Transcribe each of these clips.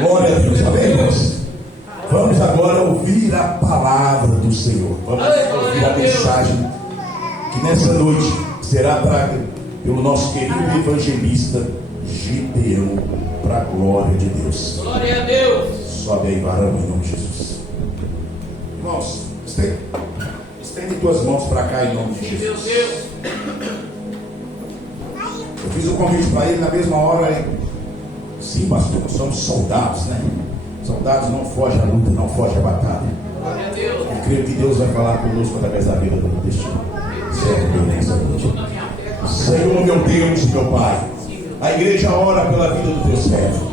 Glória a Deus, amém, irmãos? Vamos agora ouvir a palavra do Senhor. Vamos ouvir a mensagem que nessa noite será traga pelo nosso querido evangelista Gideão, para a glória de Deus. Glória a Deus. Sobe aí, varão, em nome de Jesus. Irmãos, estende tuas mãos para cá em nome de Jesus. Meu Deus. Eu fiz o convite para ele na mesma hora. Sim, pastor, nós somos soldados, né? Soldados não fogem à luta, não fogem à batalha. Glória a Deus. Eu creio que Deus vai falar conosco através da vida do destino. Senhor, meu Deus, meu Pai, a igreja ora pela vida do teu servo,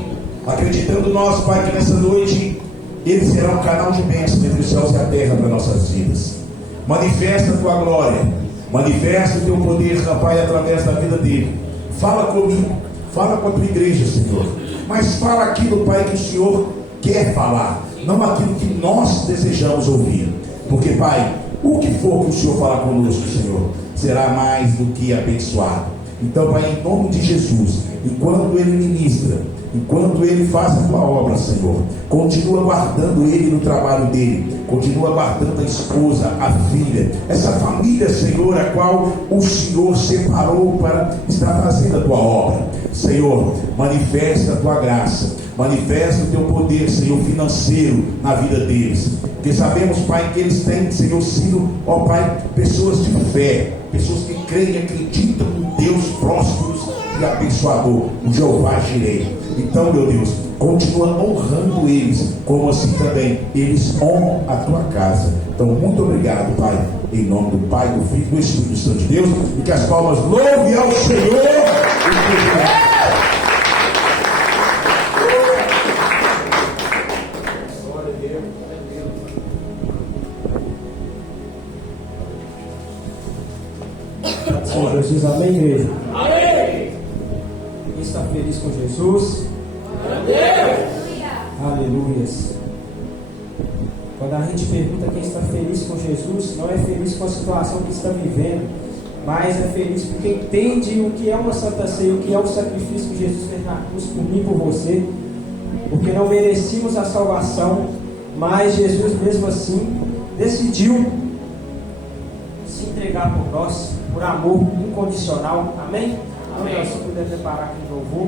acreditando nós, Pai, que nessa noite ele será um canal de bênção entre os céus e a terra para nossas vidas. Manifesta a tua glória, manifesta o teu poder, Pai, através da vida dele. Fala comigo, fala com a tua igreja, Senhor, mas fala aquilo, Pai, que o Senhor quer falar, não aquilo que nós desejamos ouvir, porque, Pai, o que for que o Senhor falar conosco, Senhor, será mais do que abençoado. Então, Pai, em nome de Jesus, enquanto Ele ministra, enquanto Ele faz a tua obra, Senhor, continua guardando Ele no trabalho dele, continua guardando a esposa, a filha, essa família, Senhor, a qual o Senhor separou para estar fazendo a tua obra. Senhor, manifesta a tua graça, manifesta o teu poder, Senhor, financeiro na vida deles, porque sabemos, Pai, que eles têm, Senhor, sido, ó Pai, pessoas de fé, pessoas que creem e acreditam no Deus próspero e abençoador, o Jeová Jireh. Então, meu Deus, continua honrando eles, como assim também eles honram a tua casa. Então, muito obrigado, Pai, em nome do Pai, do Filho e do Espírito Santo de Deus, e que as palmas louvem ao Senhor. Senhor Jesus, amém, igreja? Amém. Quem está feliz com Jesus? Aleluias. Quando a gente pergunta quem está feliz com Jesus, não é feliz com a situação que está vivendo, mas é feliz porque entende o que é uma santa ceia, o que é o sacrifício que Jesus fez na cruz por mim e por você, porque não merecíamos a salvação, mas Jesus mesmo assim decidiu se entregar por nós, por amor incondicional. Amém? Amém. Se puder preparar aqui no louvor.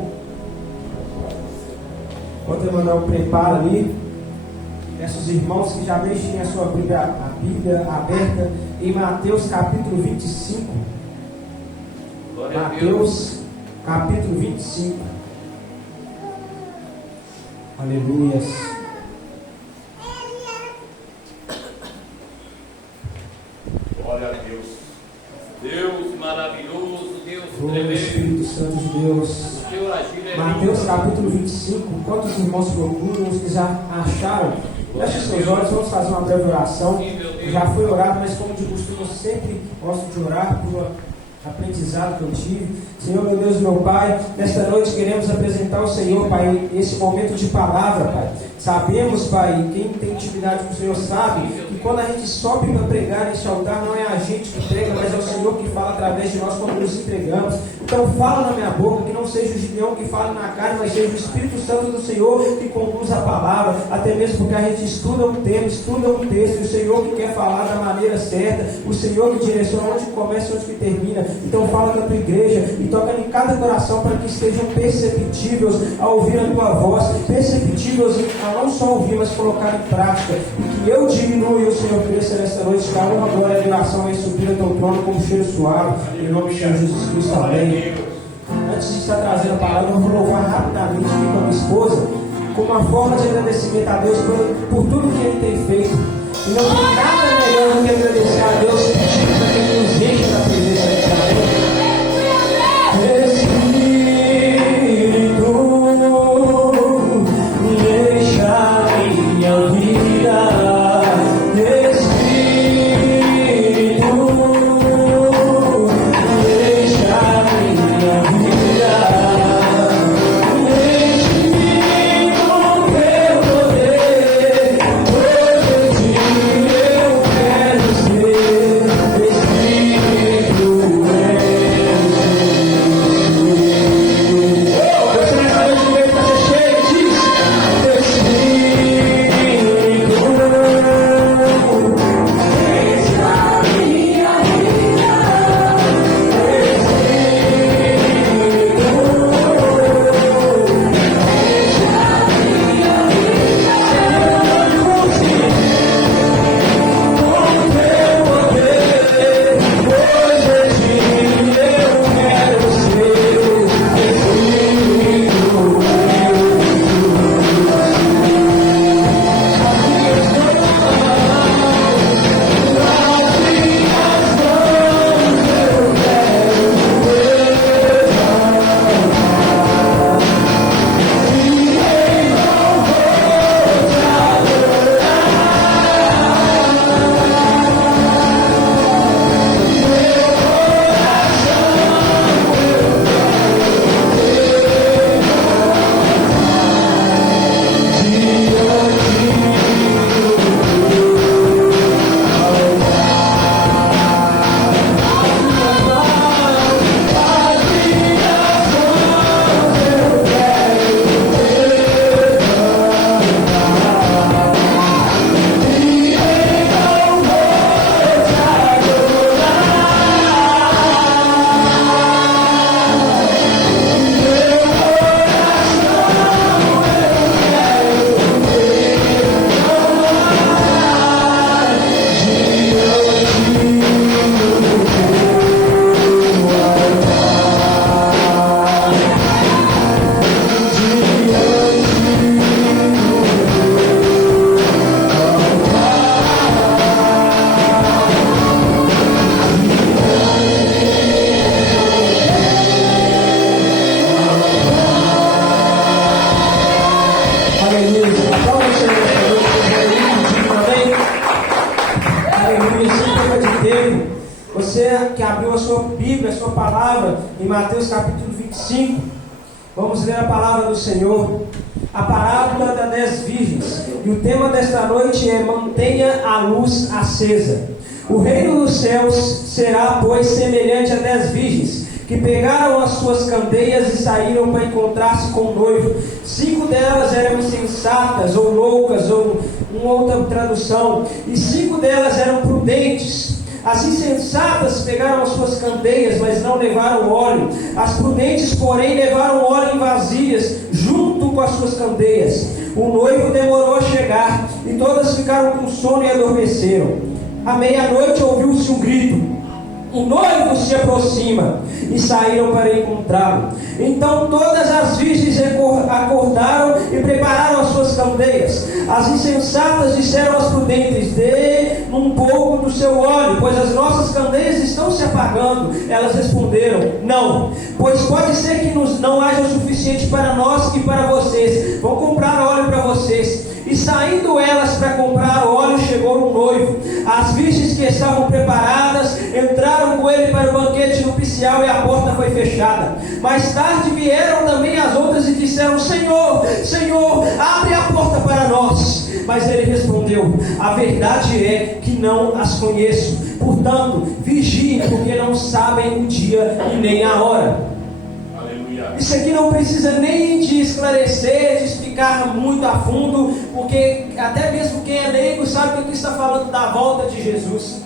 Enquanto eu mandar o preparo ali, peço os irmãos que já deixem a sua Bíblia aberta em Mateus capítulo 25. Mateus capítulo 25. Aleluias. Glória a Deus. Deus maravilhoso, Deus Glória ao Espírito Santo de Deus. Mateus capítulo 25. Enquanto os irmãos procuram, os que já acharam, feche seus olhos, vamos fazer uma breve oração. Já foi orado, mas como de costume, eu sempre gosto de orar por aprendizado que eu tive. Senhor, meu Deus e meu Pai, nesta noite queremos apresentar ao Senhor, Pai, esse momento de palavra, Pai. Sabemos, Pai, quem tem intimidade com o Senhor sabe que quando a gente sobe para pregar neste altar, não é a gente que prega, mas é o Senhor que fala através de nós quando nos entregamos. Então fala na minha boca, que não seja o Gideão que fala na carne, mas seja o Espírito Santo do Senhor que conduz a palavra, até mesmo porque a gente estuda um tema, estuda um texto, e o Senhor que quer falar da maneira certa, o Senhor que direciona onde começa e onde que termina. Então fala com a tua igreja e toca em cada coração para que estejam perceptíveis a ouvir a tua voz, perceptíveis a não só ouvir, mas colocar em prática, e que eu diminua e o Senhor cresça nesta noite, que a honra, glória e adoração vai subir ao teu trono como cheiro suave, em nome de Jesus Cristo, amém. Antes de estar trazendo a palavra, eu vou louvar rapidamente aqui com a minha esposa, como uma forma de agradecimento a Deus por tudo que Ele tem feito. E não tem nada melhor do que agradecer a Deus pedindo para que Ele nos encha da presença dele. Deixa minha vida, Espírito, deixa minha vida, enche-me com teu poder, todo dia eu quero ser Espírito. abriu a sua Bíblia, a sua palavra, em Mateus capítulo 25, vamos ler a palavra do Senhor, a parábola das 10 virgens. E o tema desta noite é: mantenha a luz acesa. O reino dos céus será, pois, semelhante a 10 virgens, que pegaram as suas candeias e saíram para encontrar-se com o noivo. 5 delas eram insensatas, ou loucas, ou uma outra tradução, e 5 delas eram prudentes. As insensatas pegaram as suas candeias, mas não levaram óleo. As prudentes, porém, levaram óleo em vasilhas, junto com as suas candeias. O noivo demorou a chegar, e todas ficaram com sono e adormeceram. À meia-noite ouviu-se um grito: o noivo se aproxima, e saíram para encontrá-lo. Então todas as virgens acordaram e prepararam as suas candeias. As insensatas disseram às prudentes: dê um pouco do seu óleo, pois as nossas candeias estão se apagando. Elas responderam: não, pois pode ser que não haja o suficiente para nós e para vocês. Vão comprar óleo para vocês. E saindo elas para comprar óleo, chegou o noivo. As virgens que estavam preparadas entraram com ele para o banquete nupcial, e a porta foi fechada. Mais tarde vieram também as outras e disseram: Senhor, Senhor, abre a porta para nós. Mas ele respondeu: a verdade é que não as conheço. Portanto, vigiem, porque não sabem o dia e nem a hora. Isso aqui não precisa nem de esclarecer, de explicar muito a fundo, porque até mesmo quem é leigo sabe que aqui está falando da volta de Jesus.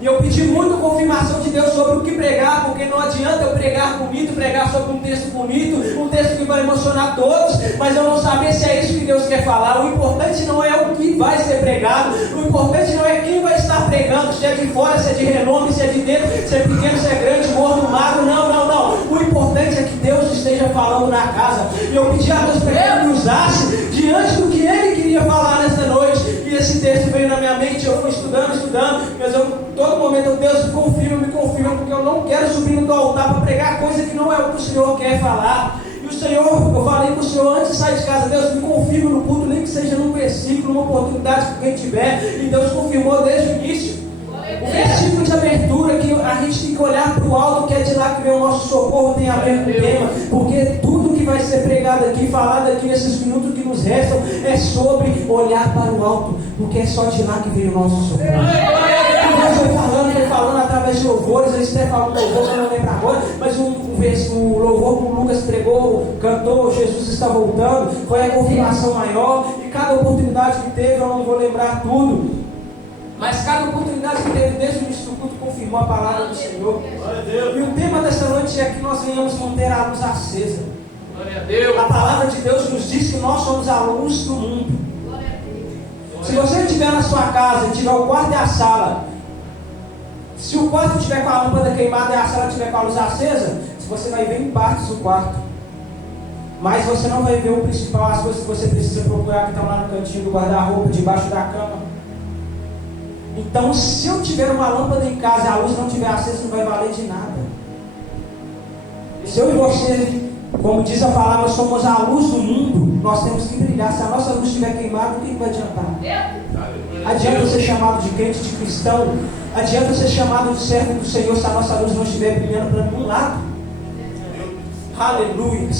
E eu pedi muito confirmação de Deus sobre o que pregar, porque não adianta eu pregar bonito, pregar sobre um texto bonito, um texto que vai emocionar todos, mas eu não saber se é isso que Deus quer falar. O importante não é o que vai ser pregado, o importante não é quem vai estar pregando, se é de fora, se é de renome, se é de dentro, se é pequeno, se é grande, gordo, magro. Não. O importante é que Deus esteja falando na casa. E eu pedi a Deus para que Ele me usasse diante do que Ele queria falar nesta noite. E esse texto veio na minha mente, eu fui estudando, mas todo momento Deus me confirma, porque eu não quero subir no altar para pregar coisa que não é o que o Senhor quer falar. E o Senhor, eu falei com o Senhor antes de sair de casa: Deus, me confirma no culto, nem que seja num versículo, numa oportunidade que quem tiver. E Deus confirmou desde o início. O versículo de abertura, que a gente tem que olhar para o alto, que é de lá que vem o nosso socorro, tem a ver com o tema, porque tudo que vai ser pregado aqui, falado aqui nesses minutos que nos restam, é sobre olhar para o alto, porque é só de lá que vem o nosso socorro. Deus foi falando através de louvores. Eles até falam louvor, eu não lembro agora, mas o louvor que o Lucas pregou, cantou, Jesus está voltando, foi a confirmação maior. E cada oportunidade que teve, eu não vou lembrar tudo, mas cada oportunidade que teve desde o início do culto confirmou a palavra do Senhor. E o tema desta noite é que nós venhamos manter a luz acesa. A palavra de Deus nos diz que nós somos a luz do mundo. Se você estiver na sua casa e tiver o quarto e a sala, se o quarto estiver com a lâmpada queimada e a sala estiver com a luz acesa, você vai ver em partes o quarto, mas você não vai ver o principal, as coisas que você precisa procurar, que estão lá no cantinho do guarda-roupa, debaixo da cama. Então, se eu tiver uma lâmpada em casa e a luz não estiver acesa, não vai valer de nada. Se eu e você, como diz a palavra, somos a luz do mundo, nós temos que brilhar. Se a nossa luz estiver queimada, o que vai adiantar? Adianta ser chamado de crente, de cristão? Adianta ser chamado de servo do Senhor se a nossa luz não estiver brilhando para nenhum lado? Aleluia!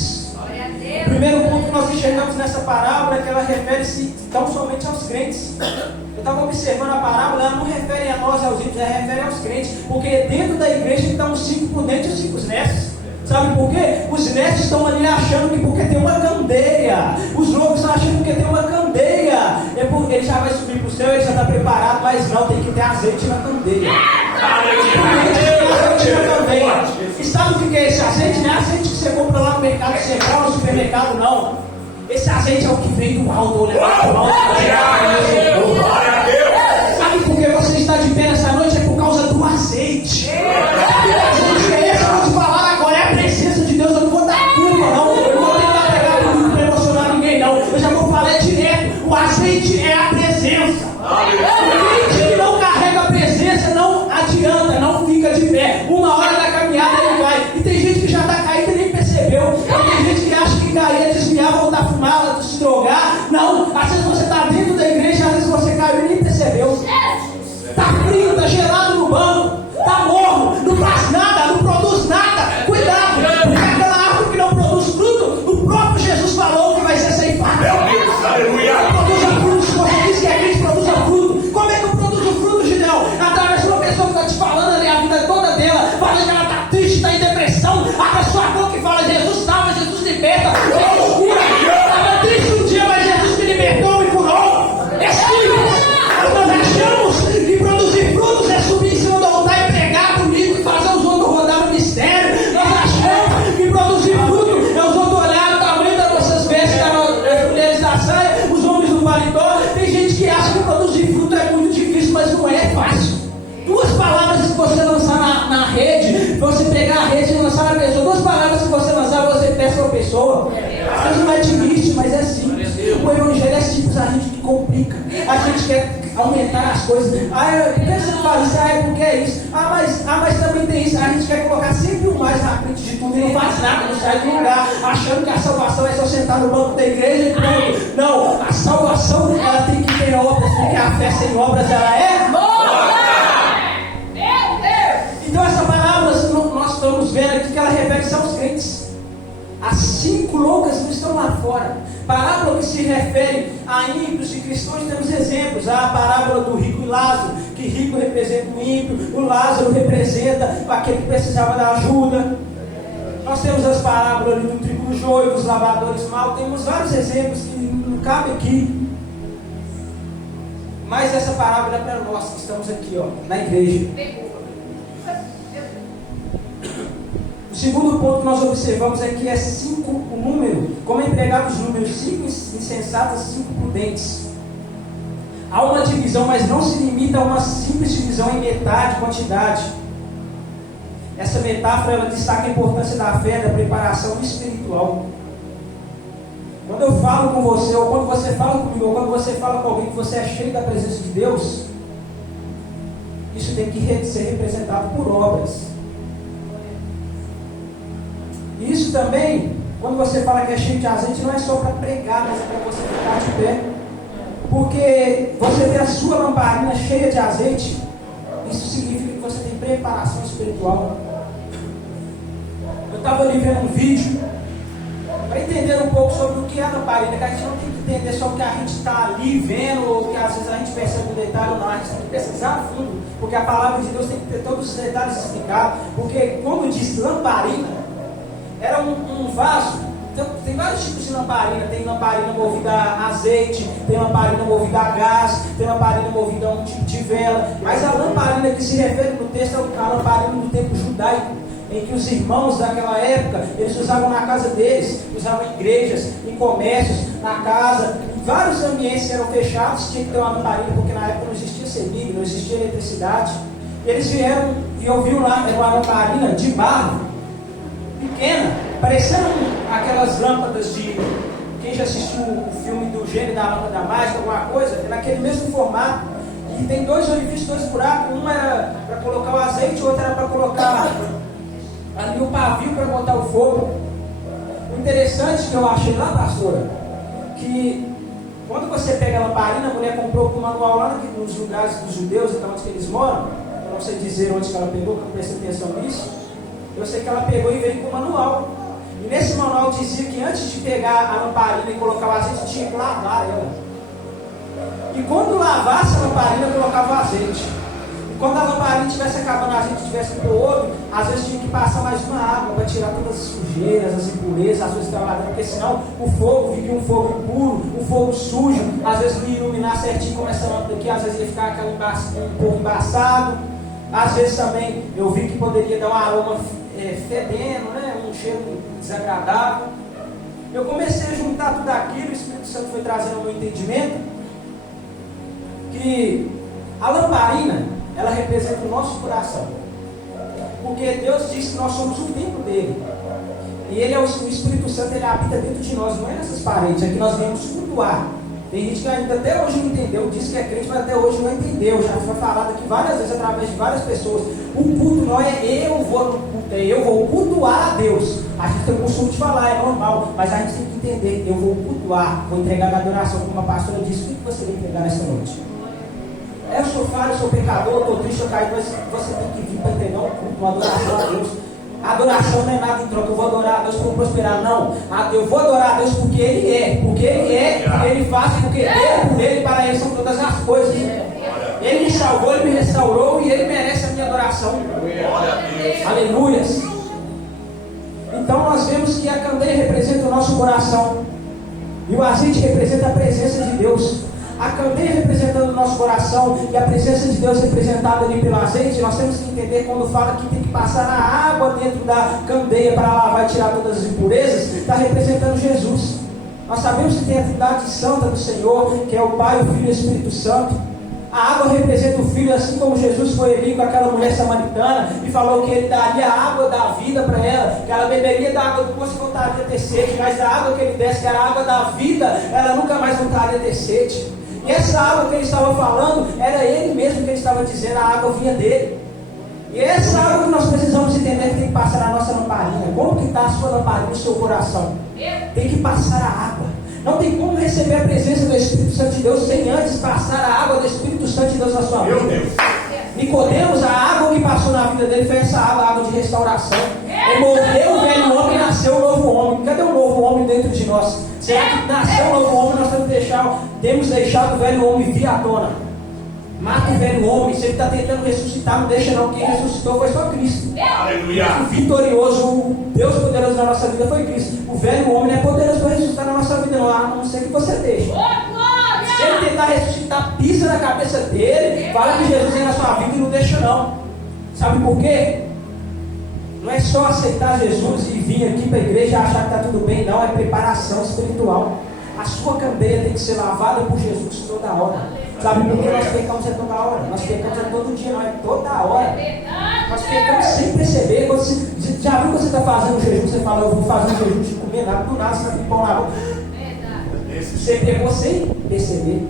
O primeiro ponto que nós enxergamos nessa parábola é que ela refere-se tão somente aos crentes. Eu estava observando a parábola, ela não refere a nós, aos ímpios, ela refere aos crentes, porque dentro da igreja estão os 5 prudentes e os 5 nestes. Sabe por quê? Os nestes estão ali achando que porque tem uma candeia, os loucos estão achando que tem uma candeia, ele já vai subir para o céu, ele já está preparado, mas não, tem que ter azeite na candeia. E sabe o que é esse azeite? Não é azeite que você compra lá no mercado central, no supermercado, não. Esse azeite é o que vem do alto, Sabe por que você está de pé nessa noite? É por causa do azeite. Azeite é esse que eu vou te falar agora, é a presença de Deus. Eu não vou dar culpa, não. Eu não vou tentar pegar tudo para emocionar ninguém, não. Eu já vou falar direto. O azeite é a presença. O crente que não carrega a presença não adianta, não fica de pé. Uma hora da caminhada ele vai. E tem gente que já está caída e nem percebeu. E tem gente que acha que cair é desviar, voltar a fumar, se drogar. Não, às vezes você está dentro da igreja, às vezes você caiu e nem percebeu. Está frio, está gelado no banco, está morno, não está você pegar a rede e lançar na pessoa. 2 palavras que você lançar, você peça para a pessoa. Às vezes não é triste, mas é simples. O evangelho é simples, a gente que complica. A gente quer aumentar as coisas. Por que você faz isso? Porque é isso. Mas também tem isso. A gente quer colocar sempre o mais na frente de tudo e não faz nada, não sai do lugar, achando que a salvação é só sentar no banco da igreja e pronto. Não, a salvação ela tem que ter obras, porque a fé sem obras ela é morta. Então essa parábola nós estamos vendo aqui que ela refere-se aos crentes. As 5 loucas não estão lá fora. Parábola que se refere a ímpios e cristãos, temos exemplos. A parábola do rico e Lázaro, que rico representa o ímpio, o Lázaro representa aquele que precisava da ajuda. Nós temos as parábolas do trigo do joio, dos lavadores mal. Temos vários exemplos que não cabem aqui. Mas essa parábola é para nós que estamos aqui, na igreja. O segundo ponto que nós observamos é que é 5 o número, como é empregado os números 5 insensatas, 5 prudentes. Há uma divisão, mas não se limita a uma simples divisão em metade, quantidade. Essa metáfora ela destaca a importância da fé, da preparação espiritual. Quando eu falo com você, ou quando você fala comigo, ou quando você fala com alguém que você é cheio da presença de Deus, isso tem que ser representado por obras. Isso também, quando você fala que é cheio de azeite, não é só para pregar, mas é para você ficar de pé. Porque você ter a sua lamparina cheia de azeite, isso significa que você tem preparação espiritual. Eu estava ali vendo um vídeo, para entender um pouco sobre o que é a lamparina, que a gente não tem que entender só o que a gente está ali vendo, ou que às vezes a gente percebe o detalhe ou não, a gente tem que pesquisar a fundo, porque a palavra de Deus tem que ter todos os detalhes explicados. Porque quando diz lamparina, era um vaso. Então, tem vários tipos de lamparina. Tem lamparina movida a azeite, tem lamparina movida a gás, tem lamparina movida a um tipo de vela. Mas a lamparina que se refere no texto é a lamparina do tempo judaico, em que os irmãos daquela época, eles usavam na casa deles, usavam em igrejas, em comércios, na casa, em vários ambientes que eram fechados, tinha que ter uma lamparina, porque na época não existia CEMIG, não existia eletricidade. E eles vieram e ouviram lá, era uma lamparina de barro, pequena, parecendo aquelas lâmpadas de... Quem já assistiu o filme do Gênio da Lâmpada Mágica, alguma coisa, é naquele mesmo formato. E tem 2 orifícios, 2 buracos. Um era para colocar o azeite, o outro era para colocar ali o pavio para botar o fogo. O interessante que eu achei lá, pastora, que quando você pega a lamparina, a mulher comprou com o manual lá nos lugares dos judeus, então onde eles moram. Eu não sei dizer onde que ela pegou, que eu prestei atenção nisso. Eu sei que ela pegou e veio com o manual. E nesse manual dizia que antes de pegar a lamparina e colocar o azeite, tinha que lavar ela. E quando lavasse a lamparina, colocava o azeite. E quando a lamparina estivesse acabando, a azeite estivesse no outro, às vezes tinha que passar mais uma água para tirar todas as sujeiras, as impurezas, às vezes estava lavando, porque senão o fogo fica um fogo impuro, um fogo sujo, às vezes não ia iluminar certinho como essa lâmpada aqui, às vezes ia ficar um pouco embaçado. Às vezes também eu vi que poderia dar um aroma fedendo, né? Um cheiro desagradável. Eu comecei a juntar tudo aquilo, o Espírito Santo foi trazendo ao meu entendimento que a lamparina, ela representa o nosso coração, porque Deus diz que nós somos o templo dele, e ele é o Espírito Santo, ele habita dentro de nós, não é nessas paredes, é que nós viemos cultuar. Tem gente que ainda até hoje não entendeu, diz que é crente, mas até hoje não entendeu. Já foi falado aqui várias vezes através de várias pessoas. O culto não é eu vou no culto, é eu vou cultuar a Deus. A gente tem o costume de falar, é normal, mas a gente tem que entender, eu vou cultuar, vou entregar a adoração, como a pastora disse. O que você vai entregar nesta noite? Eu sou falho, sou pecador, estou triste, estou caído, mas você tem que vir para entregar um culto, uma adoração a Deus. A adoração não é nada em troca, eu vou adorar a Deus para prosperar, não. Eu vou adorar a Deus porque Ele é, porque Ele faz, porque eu, por Ele, para Ele são todas as coisas. Ele me salvou, Ele me restaurou e Ele merece a minha adoração. Aleluias. Então nós vemos que a candeia representa o nosso coração e o azeite representa a presença de Deus. A candeia representando o nosso coração e a presença de Deus representada ali pelo azeite. Nós temos que entender quando fala que tem que passar a água dentro da candeia para lavar e tirar todas as impurezas, está representando Jesus. Nós sabemos que tem a Trindade Santa do Senhor, que é o Pai, o Filho e o Espírito Santo. A água representa o Filho, assim como Jesus foi ali com aquela mulher samaritana e falou que ele daria a água da vida para ela, que ela beberia da água do poço e voltaria a ter sede, mas a água que ele desse, que era a água da vida, ela nunca mais voltaria a ter sede. E essa água que ele estava falando, era ele mesmo que ele estava dizendo, a água vinha dele. E essa água que nós precisamos entender que tem que passar na nossa lamparina. Como que está a sua lamparina no seu coração? Tem que passar a água. Não tem como receber a presença do Espírito Santo de Deus sem antes passar a água do Espírito Santo de Deus na sua vida. Nicodemos, a água que passou na vida dele foi essa água, a água de restauração. Ele morreu o velho homem e nasceu o novo homem. Cadê o novo homem dentro de nós? Será que nasceu o novo homem? Nós temos deixado o velho homem vir à tona. Mata o velho homem. Se ele está tentando ressuscitar, não deixa não. Quem ressuscitou foi só Cristo. Aleluia. O vitorioso, o Deus poderoso na nossa vida foi Cristo. O velho homem não é poderoso para ressuscitar na nossa vida, não. A não ser que você deixe. Se ele tentar ressuscitar, pisa na cabeça dele, fala que Jesus é na sua vida e não deixa não. Sabe por quê? Não é só aceitar Jesus e vir aqui para a igreja e achar que está tudo bem, não. É preparação espiritual. A sua candeia tem que ser lavada por Jesus toda hora. Sabe por que nós pecamos toda hora? Nós pecamos todo dia, não é toda hora. Nós pecamos sem perceber. Quando você, já viu que você está fazendo um jejum? Você fala, eu vou fazer um jejum de comer nada, do nada você vai pão na boca. Você pegou sem perceber.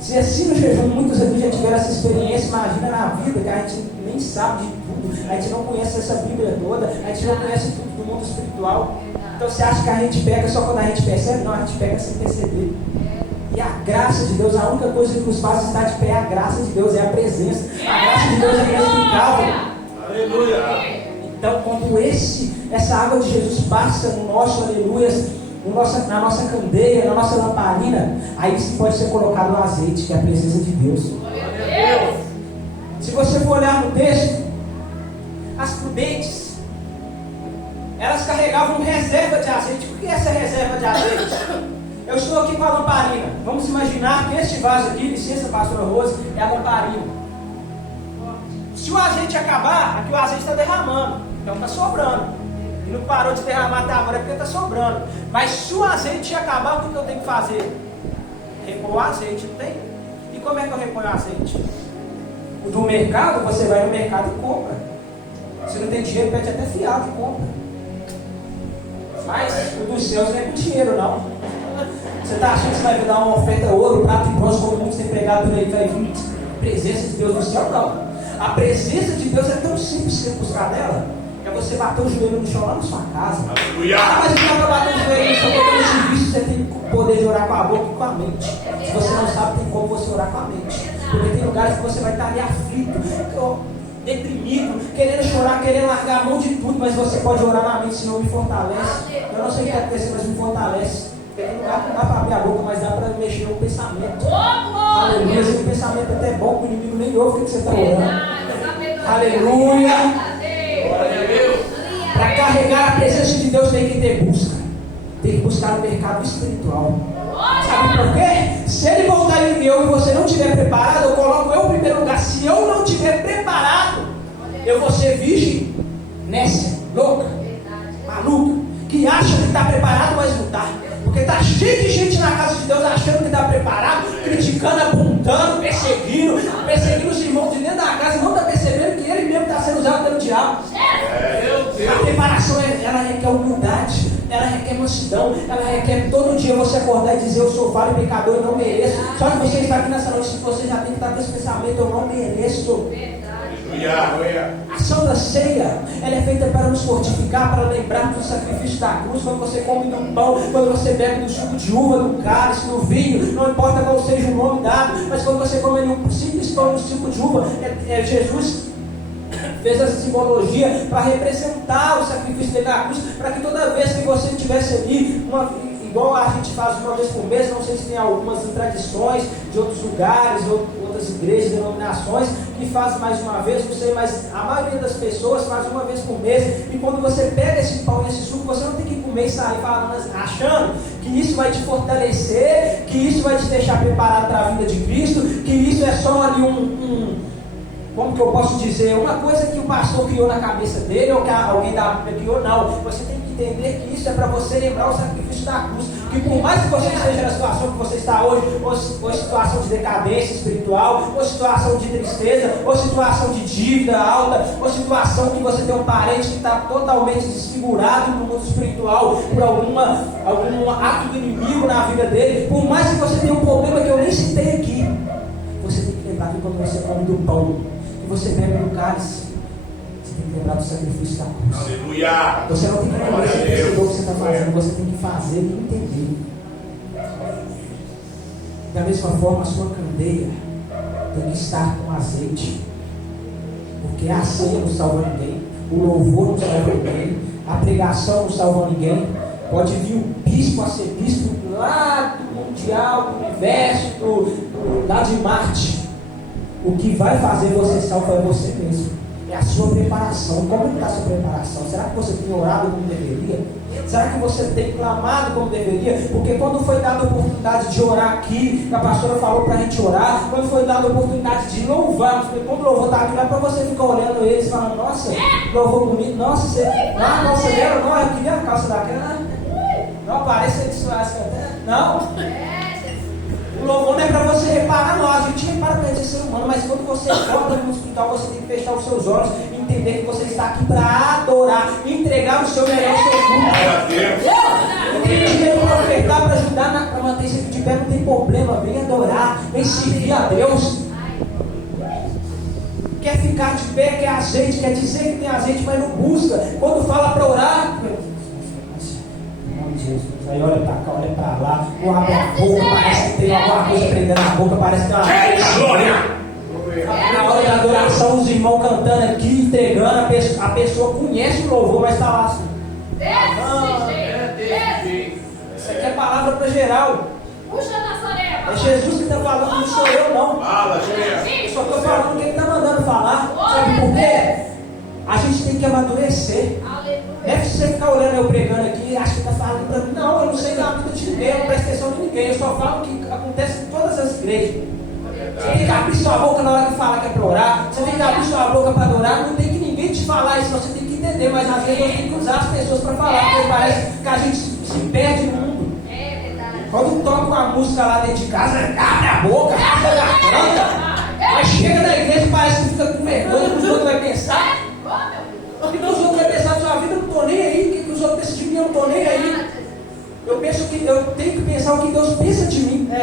Se assim no jejum, muitos aqui já tiveram essa experiência, imagina na vida que a gente nem sabe de tudo, a gente não conhece essa Bíblia toda, a gente não conhece tudo do mundo espiritual. Então você acha que a gente pega só quando a gente percebe? Não, a gente pega sem perceber. E a graça de Deus, a única coisa que nos faz estar de pé é a graça de Deus, é a presença. A graça de Deus é inexplicável. Aleluia. Então, quando essa água de Jesus passa no nosso aleluia, na nossa candeia, na nossa lamparina, aí sim pode ser colocado o azeite, que é a presença de Deus. Se você for olhar no texto, as prudentes, elas carregavam reserva de azeite. O que é essa reserva de azeite? Eu estou aqui com a lamparina. Vamos imaginar que este vaso aqui, licença, pastora Rose, é a lamparina. Se o azeite acabar, aqui o azeite está derramando, então está sobrando. E não parou de derramar até agora porque está sobrando. Mas se o azeite acabar, o que eu tenho que fazer? Repor o azeite, não tem? E como é que eu reponho o azeite? O do mercado, você vai no mercado e compra. Se não tem dinheiro, pede até fiado e compra. Mas o dos céus não é com dinheiro, não. Você está achando que você vai dar uma oferta ouro, prato e bronze, como muitos têm pregado por aí, vai vir a presença de Deus no céu? Não. A presença de Deus é tão simples você buscar dela. É você bater o joelho no chão lá na sua casa. Mas não dá para bater o joelho no chão, porque no serviço você tem que poder de orar com a boca e com a mente. Se você não sabe, tem como você orar com a mente. Porque tem lugares que você vai estar ali aflito, deprimido, querendo chorar, querendo largar a mão de tudo, mas você pode orar na mente, senão me fortalece. Eu não sei o que está acontecendo, mas me fortalece. Tem lugar que não dá para abrir a boca, mas dá para mexer no pensamento. Aleluia, o pensamento é até bom, que o inimigo nem ouve o que você está orando. Aleluia. Para carregar a presença de Deus tem que ter busca. Tem que buscar no mercado espiritual. Sabe por quê? Se ele voltar em eu e você não estiver preparado, eu coloco eu em primeiro lugar. Se eu não estiver preparado, eu vou ser virgem, nécia, louca, maluca, que acha que está preparado, mas não está. Porque está cheio de gente na casa de Deus achando que está preparado, criticando, apontando, perseguindo os irmãos de dentro da casa, e não está percebendo que ele mesmo está sendo usado pelo diabo. A preparação, ela requer humildade, ela requer mansidão, ela requer todo dia você acordar e dizer: eu sou falho e pecador, eu não mereço. Só que você está aqui nessa noite, você já tem que estar com esse pensamento: eu não mereço. A Santa Ceia, ela é feita para nos fortificar, para lembrar do sacrifício da cruz. Quando você come do pão, quando você bebe do suco de uva, do cálice, do vinho, não importa qual seja o nome dado, mas quando você come um simples pão no suco de uva, Jesus fez essa simbologia para representar o sacrifício dele na cruz, para que toda vez que você estivesse ali, igual a gente faz uma vez por mês, não sei se tem algumas tradições de outros lugares, outras igrejas, denominações, que fazem mais uma vez, não sei, mas a maioria das pessoas faz uma vez por mês, e quando você pega esse pão e esse suco, você não tem que comer e sair falando, achando que isso vai te fortalecer, que isso vai te deixar preparado para a vida de Cristo, que isso é só ali como que eu posso dizer, uma coisa que o pastor criou na cabeça dele, ou que alguém da Bíblia criou. Não, você tem que entender que isso é para você lembrar o sacrifício da cruz. que por mais que você esteja na situação que você está hoje, ou situação de decadência espiritual, ou situação de tristeza, ou situação de dívida alta, ou situação que você tem um parente que está totalmente desfigurado no mundo espiritual por algum ato do inimigo na vida dele, por mais que você tenha um problema que eu nem citei aqui, você tem que lembrar que quando você come do pão, que você bebe do cálice, você tem que lembrar do sacrifício da cruz. Aleluia! Você não tem que lembrar se perceber o que você está fazendo, você tem que fazer e entender. Da mesma forma, a sua candeia tem que estar com azeite, porque a ceia não salva ninguém, o louvor não salva ninguém, a pregação não salva ninguém. Pode vir o bispo a ser bispo lá do mundial, do universo, lá de Marte. O que vai fazer você salvo é você mesmo. É a sua preparação. Como está a sua preparação? Será que você tem orado como deveria? Será que você tem clamado como deveria? Porque quando foi dada a oportunidade de orar aqui, a pastora falou para a gente orar, quando foi dada a oportunidade de louvar, porque quando o louvor está aqui, não é para você ficar olhando eles e falando, nossa, louvor bonito, nossa, você lembra? Não, eu queria a calça daquela. Não, parece que isso não. O louvor não é para você reparar, não. A gente repara para esse ser humano, mas quando você acorda no hospital, você tem que fechar os seus olhos e entender que você está aqui para adorar, entregar o seu melhor, o seu culto. Não tem dinheiro para ofertar, para ajudar, para manter isso aqui de pé, não tem problema. Vem adorar, vem servir a Deus. Quer ficar de pé, quer azeite, quer dizer que tem azeite, mas não busca. Quando fala para orar, Jesus. Aí olha pra cá, olha pra lá, não abre a boca, parece que tem alguma coisa prendendo na boca, parece que tem uma na hora da adoração, os irmãos cantando aqui, entregando, a pessoa conhece o louvor, mas está lá assim. Isso aqui é palavra para geral. Puxa na orelha. É Jesus que está falando, não sou eu não. Eu só estou falando o que ele está mandando falar. Sabe por quê? A gente tem que amadurecer. Não é você ficar olhando eu pregando aqui e acha que está falando para mim. Não, eu não sei da vida de ninguém, eu não presto atenção de ninguém. Eu só falo o que acontece em todas as igrejas. Você tem que abrir sua boca na hora que fala que é para orar. Você tem que abrir sua boca para adorar. Não tem que ninguém te falar isso, você tem que entender. Mas às vezes eu tenho que usar as pessoas para falar, porque parece que a gente se perde no mundo. Quando toca uma música lá dentro de casa, abre a boca, abre a garganta. Mas chega na igreja e parece que fica com vergonha, os outros vão pensar. Então os outros vão pensar na sua vida, eu não estou nem aí. O que os outros pensam de mim, eu não estou nem aí. Eu tenho que pensar o que Deus pensa de mim. Eu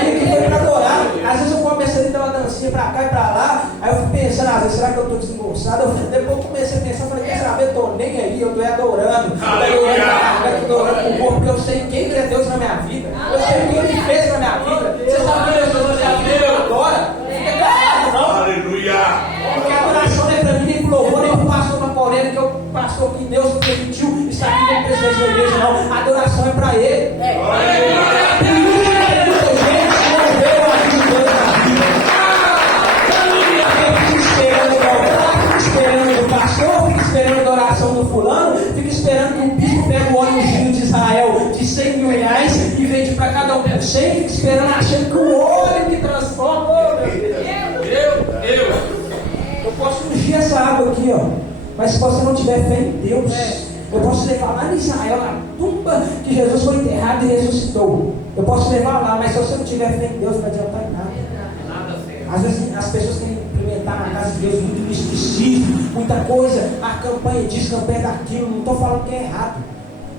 tenho que ir para adorar. Às vezes eu começo a dar uma dancinha para cá e para lá. Aí eu fico pensando, às vezes, será que eu estou desembolsado? Depois eu comecei a pensar, falei, quer saber, eu estou nem aí, eu estou adorando. Eu estou adorando o corpo, porque eu sei quem que é Deus na minha vida. Eu sei quem Ele fez na minha vida. Você sabe quem eu sou na minha vida, eu adoro. Não fica calado, não. Aleluia! Porque a adoração não é para mim, nem para o louvor, nem para o pastor Macorena, que é o pastor que Deus permitiu estar aqui como presidente da igreja, não. A adoração é para Ele. Esperando o pastor, fica esperando a adoração do fulano, fica esperando que o bispo pegue o óleo ungido de Israel de 100 mil reais e vende para cada um por 100, fica esperando achando que o óleo que transforma. Eu posso ungir essa água aqui, ó. Mas se você não tiver fé em Deus, eu posso levar lá em Israel, na tumba que Jesus foi enterrado e ressuscitou. Eu posso levar lá, mas se você não tiver fé em Deus, não vai adiantar em nada. Às vezes as pessoas querem implementar na casa de Deus muito misticismo, muita coisa, a campanha disso, campanha daquilo. Não estou falando que é errado.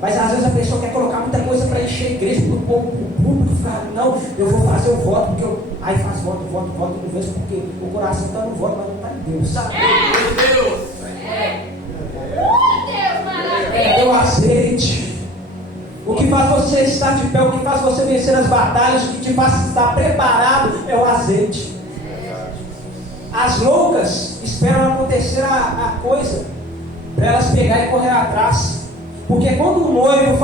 Mas às vezes a pessoa quer colocar muita coisa para encher a igreja, para o povo, para o público, falar, não, eu vou fazer o voto, porque eu. Aí faz voto, e não vejo, porque o coração está no voto, mas não está em Deus. É o azeite. O que faz você estar de pé, o que faz você vencer as batalhas, o que te faz estar preparado é o azeite. As loucas esperam acontecer a coisa para elas pegarem e correr atrás. Porque quando o noivo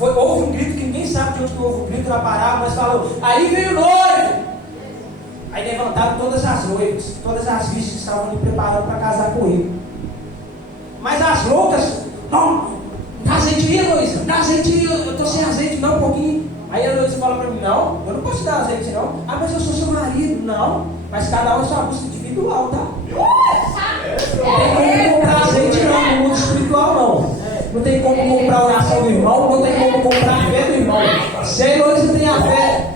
houve um grito que ninguém sabe de onde que houve o grito na parábola, mas falou, aí veio o noivo. Aí levantaram todas as noivas, todas as virgens que estavam ali preparando para casar com ele. Mas as loucas, não, dá azeite aí, Heloísa, dá azeite aí, eu estou sem azeite, não, um pouquinho. Aí a Heloísa fala para mim, não, eu não posso dar azeite não. Ah, mas eu sou seu marido, não. Mas cada um é sua busca individual, tá? Não tem como comprar azeite não, no mundo espiritual não. Não tem como comprar a oração do irmão, não tem como comprar a fé do irmão. Se a Heloísa tem a fé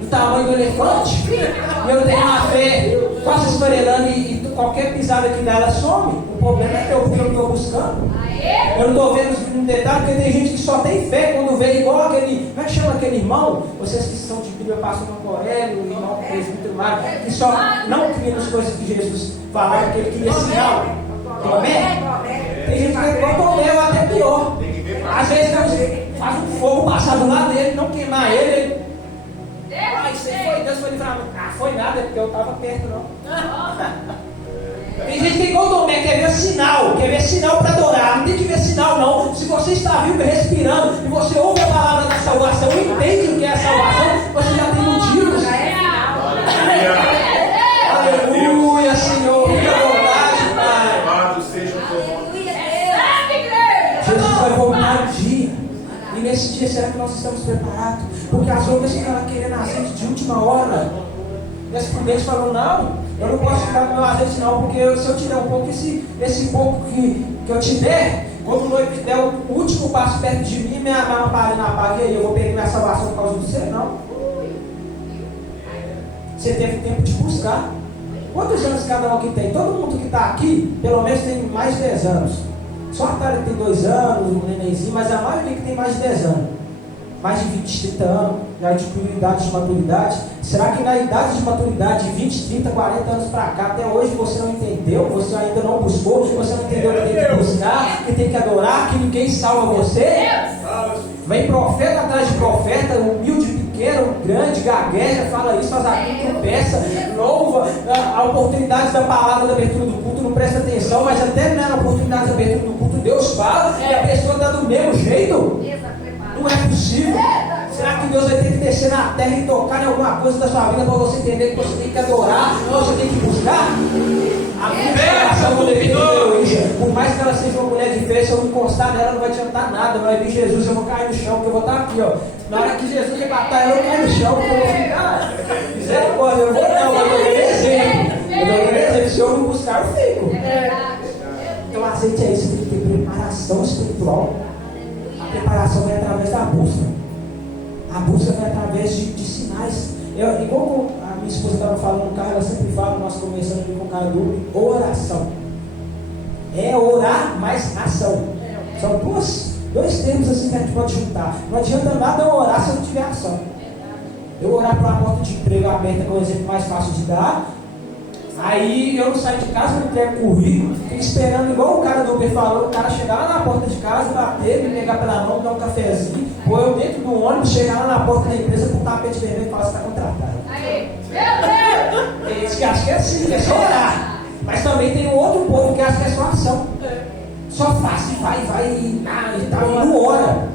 do tamanho do elefante, e eu tenho a fé quase esfarelando e qualquer pisada que dá ela some, o problema é teu, porque eu não estou buscando. Eu não estou vendo um detalhe, porque tem gente que só tem fé quando vê igual aquele. Como é que chama aquele irmão? Vocês que são de Bíblia, passam no Corélio, o irmão presbítero Mário, que só não cria nas coisas que Jesus falava, que ele queria sinal. Tomé? Tem gente que é igual Tomé, ou até pior. Às vezes Deus faz um fogo passar do lado dele, não queimar ele. Isso aí foi Deus, foi livramento. Foi nada, porque eu estava perto, não. Tem gente que é igual Tomé, quer ver sinal para adorar. Não tem que ver sinal, não. Se você está vivo e respirando, e você ouve a palavra da salvação, e entende o que é a salvação, você já tem motivos. Aleluia, Senhor. Fica à vontade, Pai. Louvado seja o teu nome. Jesus vai voltar um dia. E nesse dia, será que nós estamos preparados? Porque as outras ficam querendo azeite de última hora. E as prudentes falam, não, eu não posso ficar com meu azeite não, porque se eu te der um pouco, esse pouco que eu te der, quando o noivo der o último passo perto de mim, minha lamparina apaga, e aí eu vou perder minha salvação por causa de você? Não. Você teve tempo de buscar. Quantos anos cada um aqui tem? Todo mundo que está aqui, pelo menos tem mais de 10 anos. Só a Thalia tem 2 anos, o nenenzinho, mas a maioria que tem mais de 10 anos. Mais de 20, 30 anos, já adquiriu idade de maturidade. Será que na idade de maturidade, de 20, 30, 40 anos para cá, até hoje você não entendeu, você ainda não buscou, você não entendeu que tem que buscar, que tem que adorar, que ninguém salva você? Vem profeta atrás de profeta, humilde, pequeno, grande, gagueja, fala isso, faz aquilo, peça, louva, a oportunidade da palavra da abertura do culto, não presta atenção, mas até na oportunidade da abertura do culto, Deus fala e a pessoa está do mesmo jeito. Não é possível. Será que Deus vai ter que descer na terra e tocar em alguma coisa da sua vida para você entender que você tem que adorar, que você tem que buscar? A minha por mais que ela seja uma mulher de fé, se eu me encostar nela, não vai adiantar nada. Vai vir Jesus, eu vou cair no chão, porque eu vou estar aqui, ó. Na hora que Jesus arrebatar ela, eu caio no chão, porque eu vou ficar. Misericórdia, eu vou não, eu dou exemplo. Eu dou exemplo, se eu não buscar, eu fico. Então, azeite é isso, tem que ter preparação espiritual. A preparação vem através da busca. A busca vem através de sinais. Igual a minha esposa estava falando no carro, ela sempre fala, nós começamos aqui com o cara do oração. É orar mais ação. São dois termos assim que a gente pode juntar. Não adianta nada eu orar se eu não tiver ação. Eu orar para uma porta de emprego aberta, que é o exemplo mais fácil de dar. Aí eu não saio de casa, não entrego currículo, fico esperando, igual o cara do Uber falou, o cara chegar lá na porta de casa, bater, me pegar pela mão, dar um cafezinho, ou eu dentro do ônibus, chegar lá na porta da empresa com um tapete vermelho e falar, você está contratado. Aí, tem gente que acha que é assim, é só orar. Mas também tem um outro povo que acha que é só ação. Só faz e vai e tal, e não ora.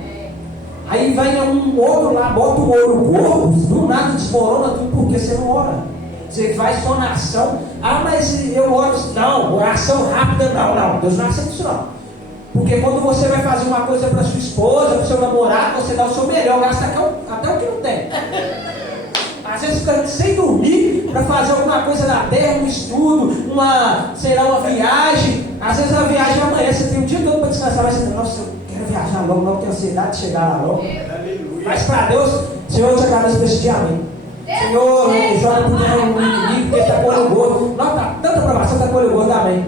Aí vai um ouro lá, bota o ouro gordo, do nada desmorona tudo porque você não ora. Você vai só na ação. Ah, mas eu oro. Não, oração rápida não. Deus não aceita isso não. Porque quando você vai fazer uma coisa para sua esposa, para o seu namorado, você dá o seu melhor, gasta até o que não tem. Às vezes fica sem dormir para fazer alguma coisa na terra, um estudo, uma viagem. Às vezes a viagem amanhã, você tem um dia todo para descansar, mas você fala, nossa, eu quero viajar logo, não tenho ansiedade de chegar lá logo. Mas para Deus, Senhor, eu te agradeço por esse dia, amém. Senhor, joga por terra o inimigo, porque está com olho gordo. Não, está tanta provação, está com olho gordo, amém.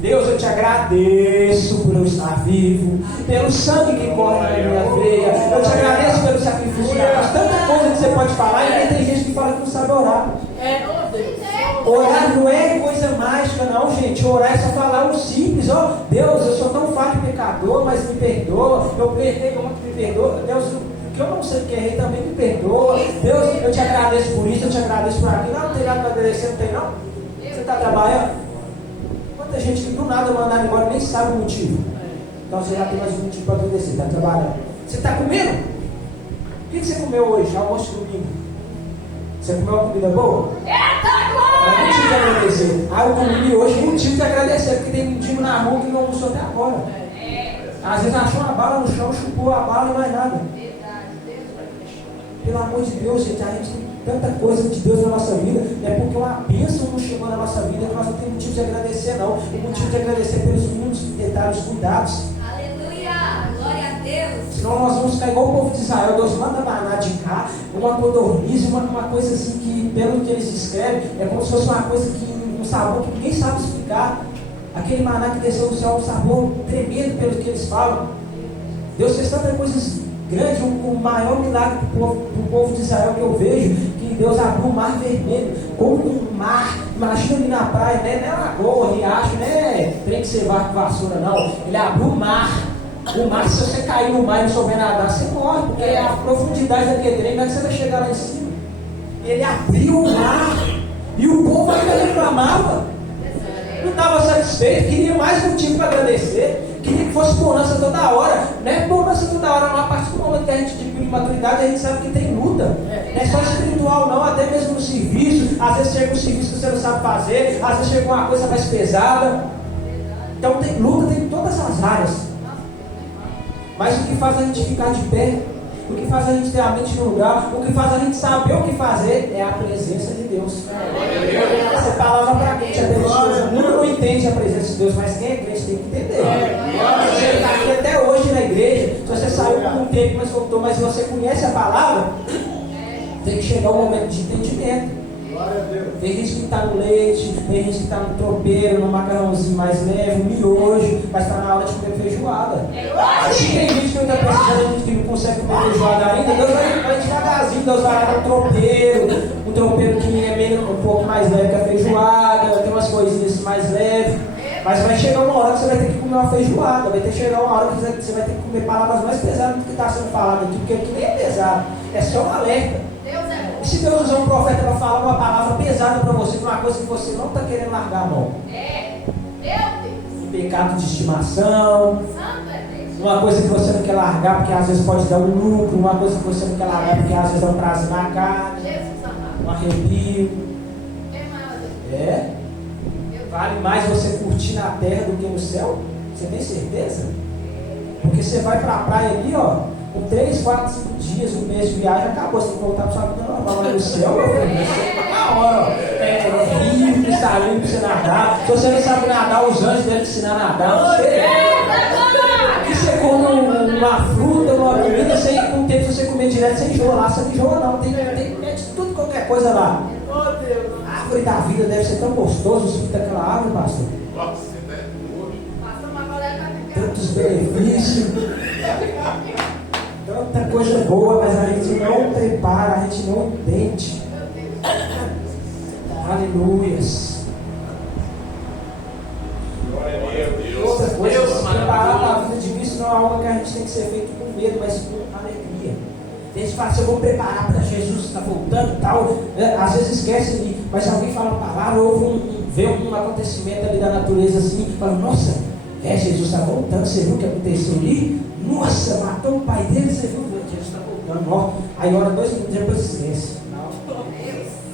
Deus, eu te agradeço por eu estar vivo, pelo sangue que corre na minha veia. Eu te agradeço pelo sacrifício da cruz. Tanta coisa que você pode falar, e tem gente que fala que não sabe orar. Orar não é coisa mágica, não, gente. Orar é só falar o simples. Ó, Deus, eu sou tão falho de pecador, mas me perdoa. Eu pequei ontem, me perdoa. Deus, que eu não sei que errei, também me perdoa. Deus, eu te agradeço por isso, eu te agradeço por aquilo. Não tem nada para agradecer, não tem não? Você está trabalhando? Quanta gente que do nada mandaram embora nem sabe o motivo. Então você já tem mais um motivo para agradecer, está trabalhando. Você está comendo? O que você comeu hoje, almoço de domingo? Você comeu uma comida boa? É motivo de agradecer. Ah, eu comi hoje, motivo de agradecer, porque tem mendigo na rua que não almoçou até agora. Às vezes achou uma bala no chão, chupou a bala e mais nada. Pelo amor de Deus, gente, a gente tem tanta coisa de Deus na nossa vida, é porque uma bênção não chegou na nossa vida que nós não temos motivo de agradecer, não. O motivo de agradecer pelos mínimos detalhes, cuidados. Aleluia! Glória a Deus! Se Senão nós vamos ficar igual o povo de Israel. Deus manda maná de cá, uma codorniz, uma coisa assim que, pelo que eles escrevem, é como se fosse uma coisa que, um sabor que ninguém sabe explicar. Aquele maná que desceu do céu é um sabor tremendo pelo que eles falam. Deus fez tantas coisas grandes, o maior milagre do povo de Israel que eu vejo, que Deus abriu o mar vermelho, como um mar. Imagina ali na praia, né? Não é lagoa, riacho, né? Trem que você vai com vassoura, não. Ele abriu o mar. O mar, se você cair no mar e não souber nadar, você morre, porque é a profundidade daquele trem, mas você vai chegar lá em cima. Ele abriu o mar e o povo ainda reclamava. Não estava satisfeito, queria mais motivo para agradecer, queria que fosse bonança toda hora. Não é bonança toda hora, não. A partir do momento que a gente adquire maturidade, a gente sabe que tem luta. Não é só espiritual, não, até mesmo no serviço. Às vezes chega um serviço que você não sabe fazer, às vezes chega uma coisa mais pesada. Então tem luta, tem em todas as áreas. Mas o que faz a gente ficar de pé, o que faz a gente ter a mente no lugar, o que faz a gente saber o que fazer é a presença de Deus. Essa palavra para quem é Deus. O mundo não entende a presença de Deus, mas quem é crente tem que entender. Você está aqui até hoje na igreja, se você saiu por um tempo, mas voltou, mas você conhece a palavra, tem que chegar um momento de entendimento. Tem gente que está no leite, tem gente que está no tropeiro, no macarrãozinho mais leve, no miojo, mas está na hora de comer feijoada. Se tem gente que não está precisando, que não consegue comer feijoada ainda, Deus vai devagarzinho, Deus vai lá no tropeiro, um tropeiro que é meio, um pouco mais leve que a feijoada, tem umas coisinhas mais leves. Mas vai chegar uma hora que você vai ter que comer uma feijoada, vai ter que chegar uma hora que você vai ter que comer palavras mais pesadas do que está sendo falado aqui, porque aqui nem é pesado, é só um alerta. E se Deus usar um profeta para falar uma palavra pesada para você, uma coisa que você não está querendo largar a mão, um pecado de estimação, uma coisa que você não quer largar porque às vezes pode dar um lucro, uma coisa que você não quer largar porque às vezes dá um prazer na carne, um arrepio. Vale mais você curtir na terra do que no céu? Você tem certeza? Porque você vai para a praia ali, ó, com 3, 4, 5 dias, um mês de viagem, acabou, você tem que voltar para sua vida normal. Mas no céu, meu filho, você tá na hora, ó, rio, cristalinho para você nadar. Se você não sabe nadar, os anjos devem ensinar a nadar. Aqui você come uma fruta, uma comida, sem, com o tempo você comer direto, você enjoa lá, você não enjoa não, tem tudo, qualquer coisa lá. A árvore da vida deve ser tão gostoso, o suco daquela árvore, pastor. Tantos benefícios, tanta coisa boa, mas a gente não prepara, a gente não entende. Aleluias. Outra coisa, se preparar para a vida de Cristo não é algo que a gente tem que ser feito com medo, mas com alegria. A gente fala assim, eu vou preparar para Jesus, está voltando e tal. Às vezes esquece de, mas alguém fala uma palavra, ou vê um acontecimento ali da natureza assim, e fala, nossa, Jesus está voltando, você viu o que aconteceu ali? Nossa, matou o pai dele, você viu? Jesus está voltando. Aí ora 2 minutos, depois esquece.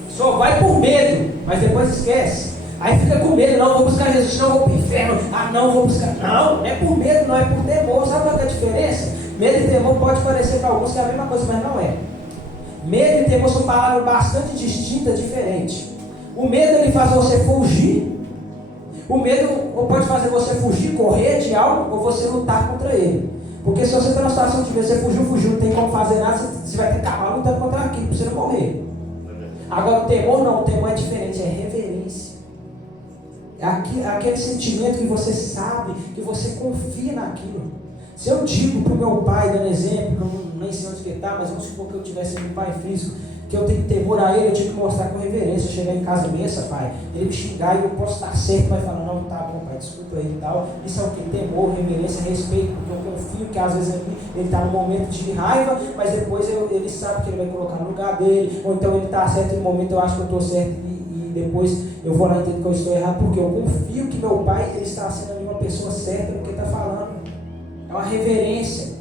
Só vai por medo, mas depois esquece. Aí fica com medo, não, vou buscar Jesus, não, vou para o inferno. Não, vou buscar. Não é por medo, não é por temor. Sabe qual é a diferença? Medo e temor pode parecer para alguns que é a mesma coisa, mas não é. Medo e temor são palavras bastante distintas, diferentes. O medo ele faz você fugir. O medo pode fazer você fugir, correr de algo, ou você lutar contra ele. Porque se você está numa situação de medo, você fugiu, não tem como fazer nada, você vai ter que acabar lutando contra aquilo, para você não morrer. Agora o temor não, o temor é diferente, é reverência. É aquele sentimento que você sabe, que você confia naquilo. Se eu digo para o meu pai, dando exemplo, que eu nem sei onde que está, mas vamos supor que eu tivesse um pai físico, que eu tenho temor a ele, eu tinha que mostrar com reverência. Chegar em casa imensa, pai, ele me xingar e eu posso estar certo, vai falar, não, tá bom, pai, desculpa ele e tal. Isso é o que? Temor, reverência, respeito, porque eu confio que às vezes ele está num momento de raiva, mas depois ele sabe que ele vai colocar no lugar dele, ou então ele está certo no momento, eu acho que eu estou certo e depois eu vou lá e entendo que eu estou errado, porque eu confio que meu pai ele está sendo ali uma pessoa certa no que está falando. É uma reverência.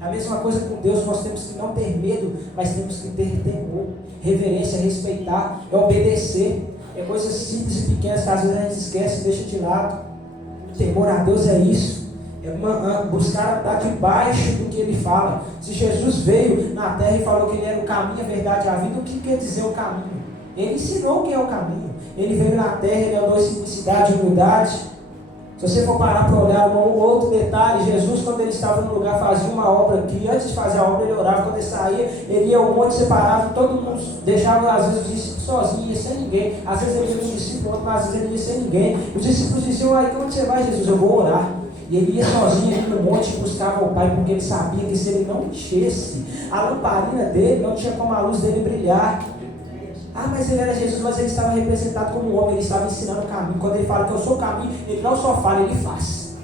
A mesma coisa com Deus, nós temos que não ter medo, mas temos que ter temor, reverência, respeitar, é obedecer. É coisas simples e pequenas que às vezes a gente esquece e deixa de lado. O temor a Deus é isso, é buscar estar debaixo do que Ele fala. Se Jesus veio na terra e falou que Ele era o caminho, a verdade e a vida, o que quer dizer o caminho? Ele ensinou o que é o caminho. Ele veio na terra, Ele andou em simplicidade, humildade. Se você for parar para olhar um outro detalhe, Jesus, quando ele estava no lugar, fazia uma obra que antes de fazer a obra, ele orava. Quando ele saía, ele ia ao monte separado, todo mundo deixava, às vezes, os discípulos sozinhos, ia sem ninguém. Às vezes ele ia com os discípulos, mas às vezes ele ia sem ninguém. Os discípulos diziam: então onde você vai, Jesus? Eu vou orar. E ele ia sozinho ali no monte e buscava o Pai, porque ele sabia que se ele não enchesse a lamparina dele, não tinha como a luz dele brilhar. Ah, mas ele era Jesus, mas ele estava representado como um homem, ele estava ensinando o caminho. Quando ele fala que eu sou o caminho, ele não só fala, ele faz.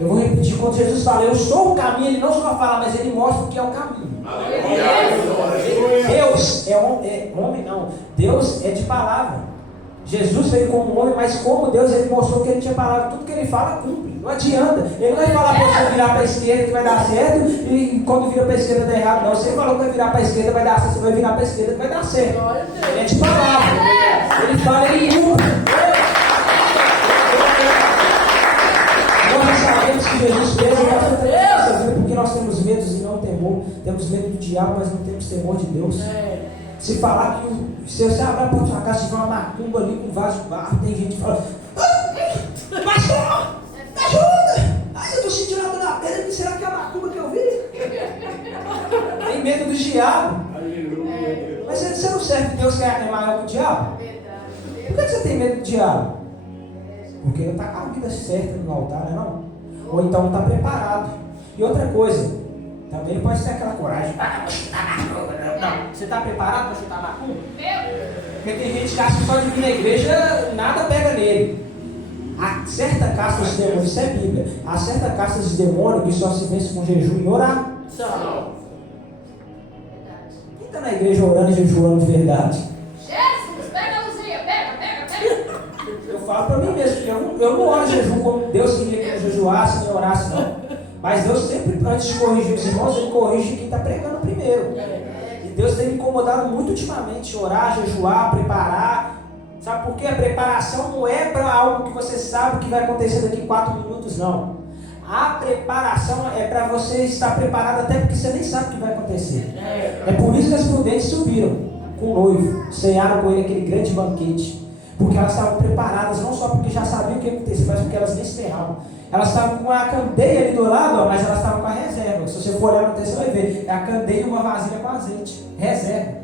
Eu vou repetir, quando Jesus fala, eu sou o caminho, ele não só fala, mas ele mostra o que é o caminho. Deus é homem, não. Deus é de palavra. Jesus veio como homem, mas como Deus, ele mostrou que ele tinha palavra. Tudo que ele fala, cumpre. Não adianta. Ele não vai falar para você virar para a esquerda que vai dar certo, e quando vira para a esquerda dá errado. Não, se ele falou que vai virar para a esquerda vai dar certo, você vai virar para a esquerda que vai dar certo. Ele é de palavra. Ele fala, ele cumpre. Nós sabemos que Jesus fez a nossa vida, porque nós temos medo e não temor. Temos medo do diabo, mas não temos temor de Deus. Se falar que se você abrir para sua casa e tiver uma macumba ali com um vaso de barro, tem gente que fala: pastor, me ajuda! Ai, eu estou sentindo algo na pedra, será que é a macumba que eu vi? Tem medo do diabo. Mas você não serve Deus que é maior que o diabo? Por que você tem medo do diabo? Porque não está com a vida certa no altar, não? Ou então não está preparado. E outra coisa, também não pode ter aquela coragem. Não, você está preparado para chutar macumba? Porque tem gente que acha que só de vir na igreja nada pega nele. Há certa casta de demônios, isso é Bíblia. Há certa casta de demônios que só se vence com jejum e oração. Quem está na igreja orando e jejuando de verdade? Jesus, pega a luzinha, pega. Eu falo para mim mesmo, que eu não oro jejum como Deus queria que eu jejuasse nem orasse, não. Mas Deus sempre, antes de corrigir os irmãos, ele corrige quem está pregando primeiro. Deus tem me incomodado muito ultimamente, orar, jejuar, preparar. Sabe por quê? A preparação não é para algo que você sabe que vai acontecer daqui 4 minutos, não. A preparação é para você estar preparado até porque você nem sabe o que vai acontecer. É por isso que as prudentes subiram com o noivo, cearam com ele aquele grande banquete. Porque elas estavam preparadas, não só porque já sabiam o que ia acontecer, mas porque elas nem esperavam. Elas estavam com a candeia ali do lado, mas elas estavam com a reserva. Se você for olhar no texto, você vai ver. É a candeia e uma vasilha com azeite. Reserva.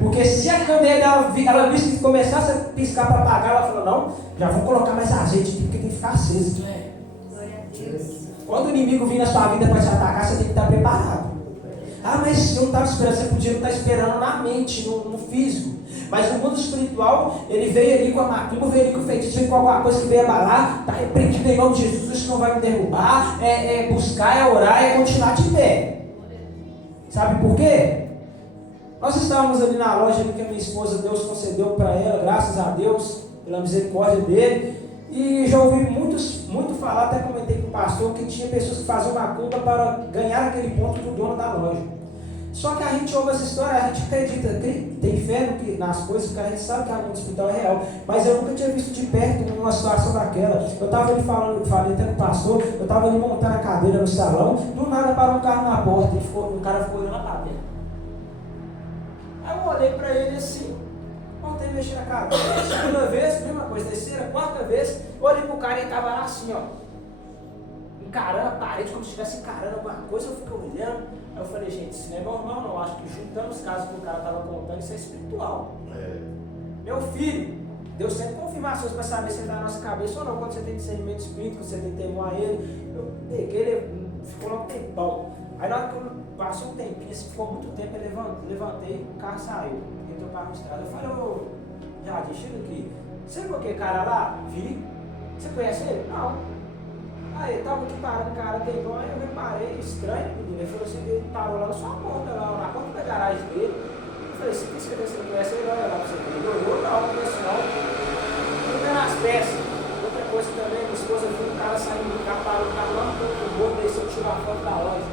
Porque se a candeia dela, ela visse que começasse a piscar para apagar, ela falou: não, já vou colocar mais azeite aqui, porque tem que ficar aceso. Glória a Deus. Quando o inimigo vir na sua vida para te atacar, você tem que estar preparado. Ah, mas eu não estava esperando, você podia não estar esperando na mente, no físico. Mas no mundo espiritual, ele veio ali com a macumba, veio ali com o feitiço, veio com alguma coisa que veio abalar, está repreendido em nome de Jesus, isso não vai me derrubar, é buscar, é orar, é continuar de pé. Sabe por quê? Nós estávamos ali na loja ali que a minha esposa, Deus concedeu para ela, graças a Deus, pela misericórdia dele, e já ouvi muito falar, até comentei com o pastor, que tinha pessoas que faziam macumba para ganhar aquele ponto do dono da loja. Só que a gente ouve essa história, a gente acredita, tem fé nas coisas, porque a gente sabe que a mundo espiritual é real. Mas eu nunca tinha visto de perto uma situação daquela. Eu estava ali falei até com o pastor, eu estava ali montando a cadeira no salão, do nada parou um carro na porta, e o cara ficou olhando para dentro. Aí eu olhei para ele assim, voltei a mexer na cadeira. Segunda vez, mesma coisa, terceira, quarta vez, eu olhei para o cara e ele estava lá assim, ó, encarando a parede, como se estivesse encarando alguma coisa, eu fiquei olhando. Aí eu falei: gente, isso não é normal não, acho que juntando os casos que o cara estava contando, isso é espiritual. Meu filho, Deus sempre confirmações para saber se ele está na nossa cabeça ou não. Quando você tem discernimento espírito, quando você tem temor a ele, eu peguei, ele ficou lá um tempão. Aí na hora que eu passei um tempinho, assim, ficou muito tempo, eu levantei, o carro saiu, entrou para a estrada. Eu falei: ô Jardim, chega aqui, você viu aquele cara lá? Vi. Você conhece ele? Não. Aí ele estava aqui parado, o cara deitou, aí eu reparei, estranho, menino. Ele falou assim: ele parou lá na sua porta, lá na porta da garagem dele. Eu falei: você quer saber se ele conhece ele? Olha lá pra você ver. Eu não conheço não. Eu vendo as peças. Outra coisa também, minha esposa viu um cara saindo do carro, parou o carro lá no bordo, desceu, tirou a foto da loja.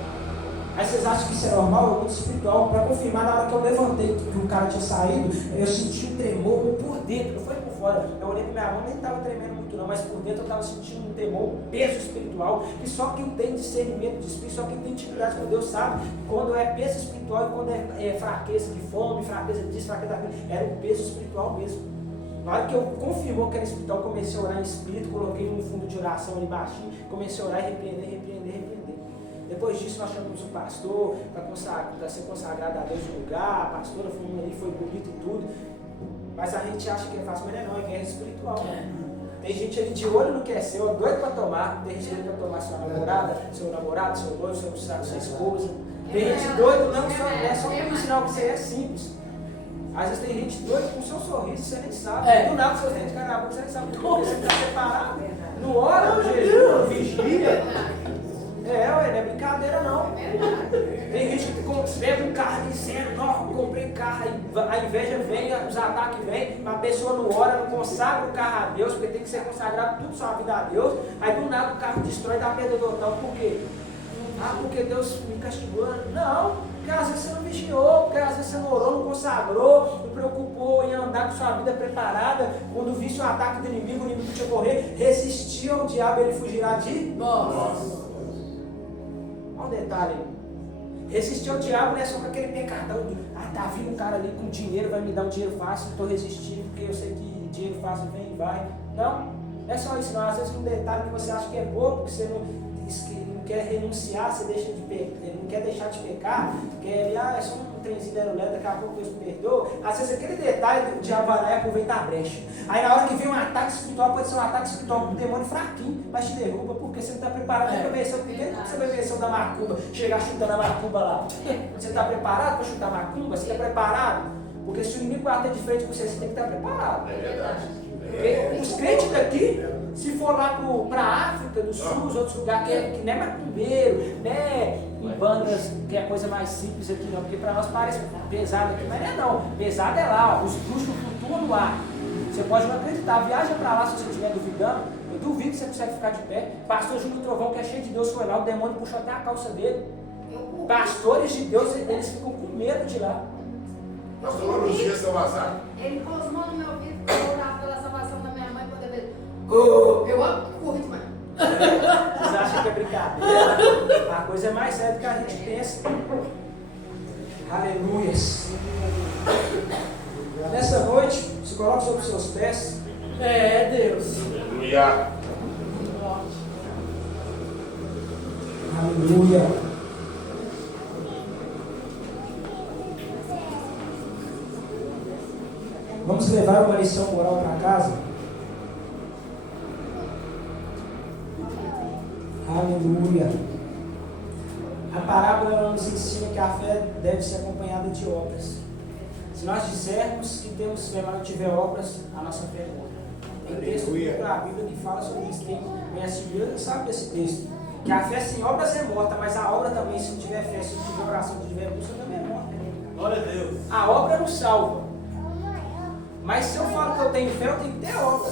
Aí vocês acham que isso é normal? É muito espiritual. Para confirmar, na hora que eu levantei que o cara tinha saído, eu senti um tremor por dentro, não foi por fora. Eu olhei para minha mão, nem estava tremendo muito não, mas por dentro eu estava sentindo um temor, um peso espiritual. E só quem tem discernimento de espírito, só quem tem intimidade com Deus sabe quando é peso espiritual e quando é fraqueza de fome, fraqueza disso, fraqueza daquilo. Era um peso espiritual mesmo. Na hora que eu confirmou que era espiritual, eu comecei a orar em espírito, coloquei num fundo de oração ali baixinho, comecei a orar e repreender. Depois disso nós chamamos o pastor para ser consagrado a Deus no lugar, a pastora foi ali, foi bonito e tudo. Mas a gente acha que é fácil, mas não é guerra espiritual. Tem gente ali de olho no que é seu, doido para tomar. Tem gente doido para tomar sua namorada, seu noivo, sua esposa. Tem gente doido, não é só para ensinar o que você é simples. Às vezes tem gente doida com o seu sorriso, você nem sabe. Do nada, seus dentes caramba, você nem sabe. Porque você está separado. Não ora, no jejum, no vigia. Não é brincadeira não. Tem gente que vê um carro dizendo, não, comprei carro, a inveja vem, os ataques vêm, mas a pessoa não ora, não consagra o carro a Deus, porque tem que ser consagrado tudo sua vida a Deus, aí do nada o carro destrói e dá perda total. Por quê? Porque Deus me castigou. Não, porque às vezes você não vigiou, porque às vezes você não orou, não consagrou, não preocupou em andar com sua vida preparada. Quando visse o ataque do inimigo, o inimigo tinha que correr, resistir ao diabo, ele fugirá de nós. Olha o detalhe aí. Resistir ao diabo não é só com aquele pecadão de, tá vindo um cara ali com dinheiro, vai me dar um dinheiro fácil, estou resistindo porque eu sei que dinheiro fácil vem e vai. Não é só isso não. Às vezes um detalhe que você acha que é bobo, que você não quer renunciar, você deixa não quer deixar de pecar, quer, é só um trenzinho da lelé, daqui a pouco Deus me perdoa. Às vezes aquele detalhe o diabo vai lá e aproveita a brecha. Aí na hora que vem um ataque espiritual, pode ser um ataque espiritual com um demônio fraquinho, mas te derruba, porque você não está preparado para vencer o pequeno. Como você vai vencer o da macumba, chegar chutando a macumba lá? Você está preparado para chutar a macumba? Você está preparado? Porque se o inimigo bater de frente com você, você tem que estar preparado. É verdade. Porque os crentes daqui, se for lá para a África do Sul, os outros lugares que não é macumbeiro, né, em bandas que é coisa mais simples aqui não, porque para nós parece pesado aqui, mas não, pesado é lá, ó, os bruxos flutuam no ar. Você pode não acreditar, viaja para lá se você estiver duvidando, eu duvido que você consegue ficar de pé. Pastor Júlio Trovão, que é cheio de Deus, foi lá, o demônio puxou até a calça dele. Pastores de Deus, eles ficam com medo de lá. Pastor Mano Dias, seu azar. Ele pôs mão no meu ouvido para eu orar pela salvação da minha mãe poder ver. Eu corro demais. Vocês acham que é brincadeira? A coisa é mais séria do que a gente pensa. Aleluias. Nessa noite, se coloque sobre os seus pés. Deus. Aleluia. Aleluia. Vamos levar uma lição moral para casa? Aleluia. A parábola nos ensina que a fé deve ser acompanhada de obras. Se nós dissermos que temos fé, mas não tiver obras, a nossa fé é morta. Tem texto da Bíblia que fala sobre isso. Quem conhece a Bíblia sabe desse texto. Que a fé sem obras é morta, mas a obra também, se não tiver fé, se não tiver oração, se não tiver busca, também é morta. Glória a Deus. A obra não salva. Mas se eu falo que eu tenho fé, eu tenho que ter obra.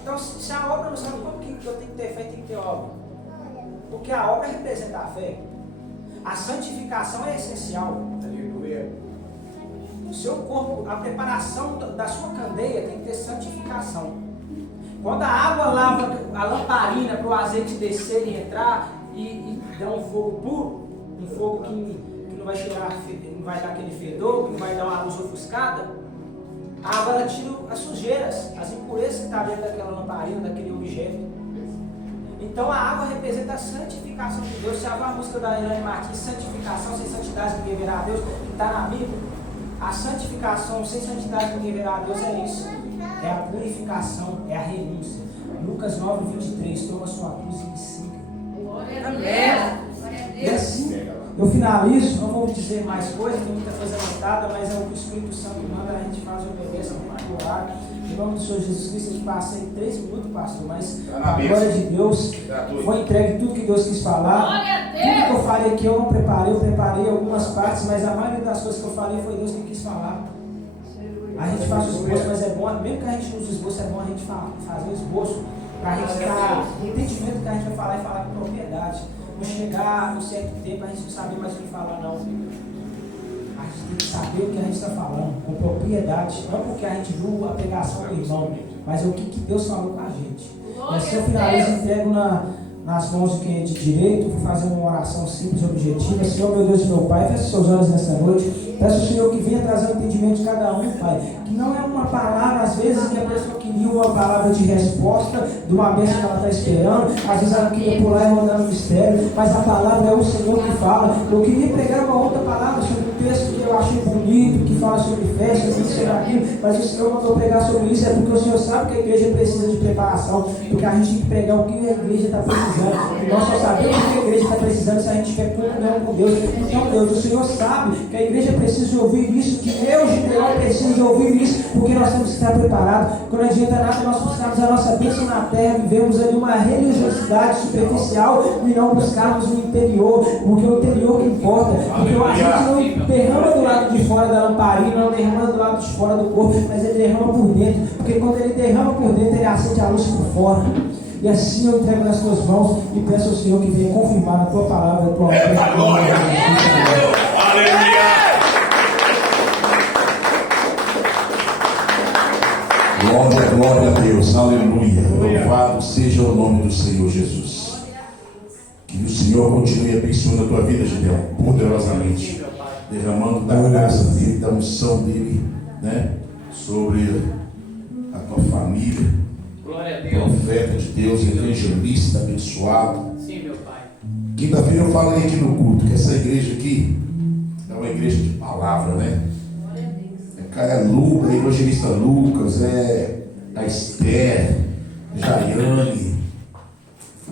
Então, se a obra não salva, como que eu tenho que ter fé e tenho que ter obra? Porque a obra representa a fé. A santificação é essencial. O seu corpo, a preparação da sua candeia tem que ter santificação. Quando a água lava a lamparina para o azeite descer e entrar e dar um fogo puro, um fogo que não vai cheirar, não vai dar aquele fedor, que não vai dar uma luz ofuscada, a água ela tira as sujeiras, as impurezas que estão dentro daquela lamparina, daquele objeto. Então a água representa a santificação de Deus. Se há a música da Elaine Martins, santificação sem santidade ninguém verá a Deus, que está na Bíblia. A santificação sem santidade ninguém verá a Deus é isso. É a purificação, é a renúncia. Lucas 9:23, toma sua cruz e me siga. Glória a Deus. Glória a E Deus. assim, eu finalizo, não vou dizer mais coisas, tem muita coisa anotada, mas é o que o Espírito Santo manda, a gente faz o obediência no horário. Em nome do Senhor Jesus Cristo, a gente passa aí 3 minutos, pastor, mas a glória de Deus foi entregue tudo que Deus quis falar. Glória a Deus. Tudo que eu falei aqui eu não preparei, eu preparei algumas partes, mas a maioria das coisas que eu falei foi Deus que quis falar. A gente faz o esboço, mas é bom, mesmo que a gente use o esboço, é bom a gente fazer o esboço, para a gente estar no entendimento que a gente vai falar e falar com propriedade. Não chegar num certo tempo a gente não saber mais o que falar, não. A gente tem que saber o que a gente está falando, com propriedade, não porque a gente viu a pregação do irmão, mas é o que Deus falou com a gente. E assim eu finalizo e entrego nas mãos de quem é de direito. Vou fazer uma oração simples e objetiva. Senhor, meu Deus e meu Pai, feche seus olhos nessa noite. Peço ao Senhor que venha trazer o entendimento de cada um, Pai. Que não é uma palavra, às vezes, que a pessoa queria uma palavra de resposta, de uma bênção que ela está esperando. Às vezes ela queria pular e mandar no mistério, mas a palavra é o Senhor que fala. Eu queria pregar uma outra palavra sobre um texto que eu achei bonito, que fala sobre festa, sobre aquilo, mas o Senhor mandou pregar sobre isso, é porque o Senhor sabe que a igreja precisa de preparação, porque a gente tem que pregar o que a igreja está precisando, e nós só sabemos o que a igreja está precisando se a gente quer comunhão com Deus. Então, Deus, o Senhor sabe que a igreja precisa ouvir isso, que eu, Gideão, preciso ouvir isso, porque nós temos que estar preparados. Quando não adianta nada nós buscarmos a nossa bênção na terra, vivemos ali uma religiosidade superficial e não buscarmos o interior, porque é o interior que importa, porque a gente não derrama do lado de fora da lamparina, não derrama do lado de fora do corpo, mas ele derrama por dentro, porque quando ele derrama por dentro, ele acende a luz por fora. E assim eu entrego nas tuas mãos e peço ao Senhor que venha confirmar na tua palavra, a tua Aleluia! Glória, glória a Deus, aleluia. Louvado seja o nome do Senhor Jesus. Que o Senhor continue abençoando a tua vida, Gideão, poderosamente, derramando da graça dele, da unção dele, né, sobre a tua família. Glória a Deus. Profeta de Deus, evangelista, abençoado. Sim, meu Pai. Quinta-feira eu falei aqui no culto que essa igreja aqui é uma igreja de palavra, né? É Lucas, evangelista Lucas, é a Esther, Jaiane, a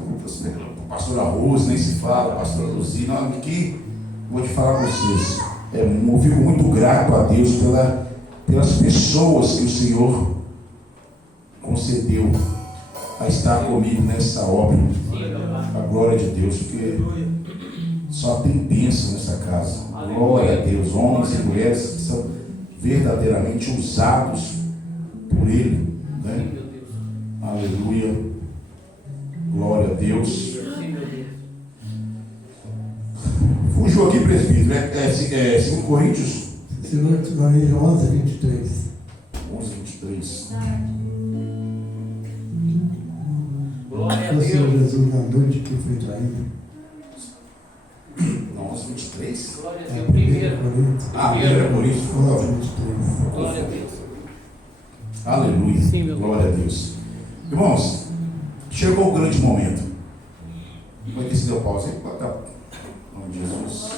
pastora Rose, nem se fala, a pastora Luzina. Aqui, vou te falar com vocês, eu fico muito grato a Deus pelas pessoas que o Senhor concedeu a estar comigo nessa obra. A glória de Deus, porque só tem bênção nessa casa. Glória a Deus, homens e mulheres que são verdadeiramente usados por Ele, né? Aleluia, glória a Deus. Fugiu aqui, presbítero, né? 2 Coríntios 11:23. 11:23. Glória a O Senhor Deus. Jesus na noite que foi traído. Não, 11:23. Glória a Deus. Primeiro. 1 Coríntios. 11:23. Glória a Deus. Aleluia, Sim, meu glória a Deus. Irmãos, chegou o grande momento. Vai descer o pau, você bota. Em nome de Jesus.